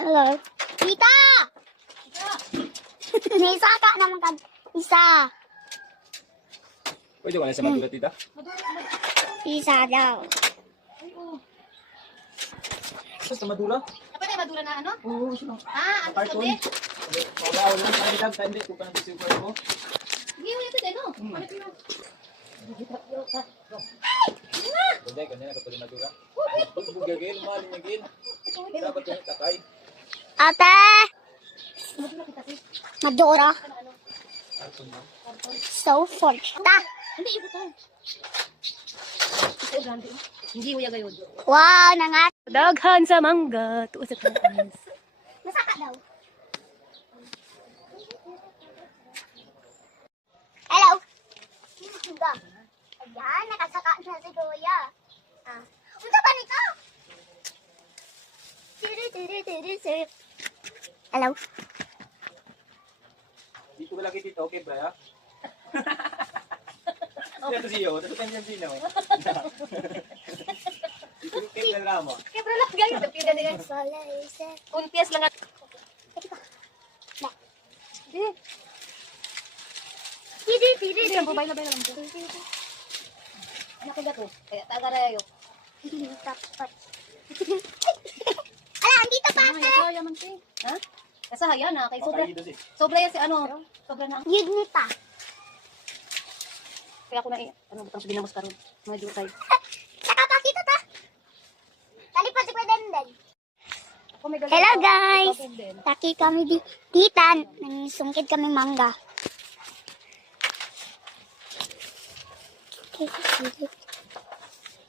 Hello. Tita! May isa ka naman ka. Isa. Pwede ko na sa madula, tita? Isa daw. Basta madula? Apa na madura na ano? Oo, siya. Ah, ang Cartoon. sabi. Wala lang sa kanila, hindi ko pa nag-super ko. Hindi mo ito din, no? Ano ito yun? Hindi, ganyan na kapag madula. Bugagin, malimagin. Dapat ganyan tatay. Ate! Madura. Cartoon na. So forged. Ta! Hindi, ibo to. Ito, grande. Hindi mo yagayod. Wow, nangat. Daghan sa mangga. Tuwa sa taas. Masaka daw. Hello. Mangga. Ayan, nakasaka na si Kuya. Ah. Unsa ba nito? Tiri. Hello. Dito ko lagi dito, okay ba ya? Ito siyo, ito kanyang sino. Ito yung kanyang ramo. Kebra lang gayo. Tapida nila. Kuntias lang at... Tiri. Hindi lang, babay na lang. Anak ko gato. Kaya tagarayo. Ala, andito pa ate. Ha? Kasahaya na. Kay sobra. Dito si. Sobra yan si ano. Sobra na. Yun ni pa. Kaya ako na ano butang sabihin na mas karon. Mga jutay. Nakapakita ta. Talipad si Pedenden. Ako may galing. Hello guys. Ako din. Taki kami di titan. Nangsungkit kami mangga.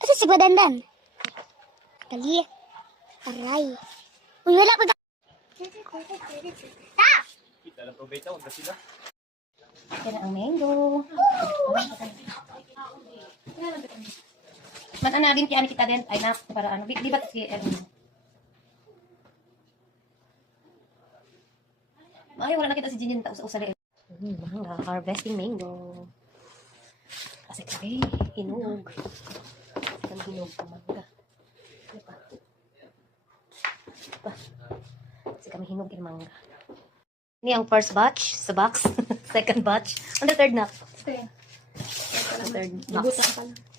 Asa si Pedenden? Kali. Aray. Uy, wala pa. Ta! Kita lang probeta, huwag na sila. Yan ang mango. Man ana din kaya kita din ay na para ano di ba si Ay, wala na kita si Jinjin ta usa-usa rin. Manga, harvesting mango. Kasi kami hinog. Kami hinog sa mangga. Diba? Kasi kami hinog ng mangga. Ini ang first batch sa box. Second batch. And the third na. The third box.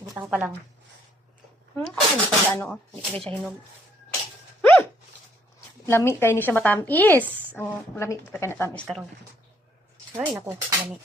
Butang pa lang. Hindi pa ano, oh. Hindi pa siya hinog. Lami, kaya hindi siya matamis. Ang lami, pa kaya natamis karon. Ay, naku, lami.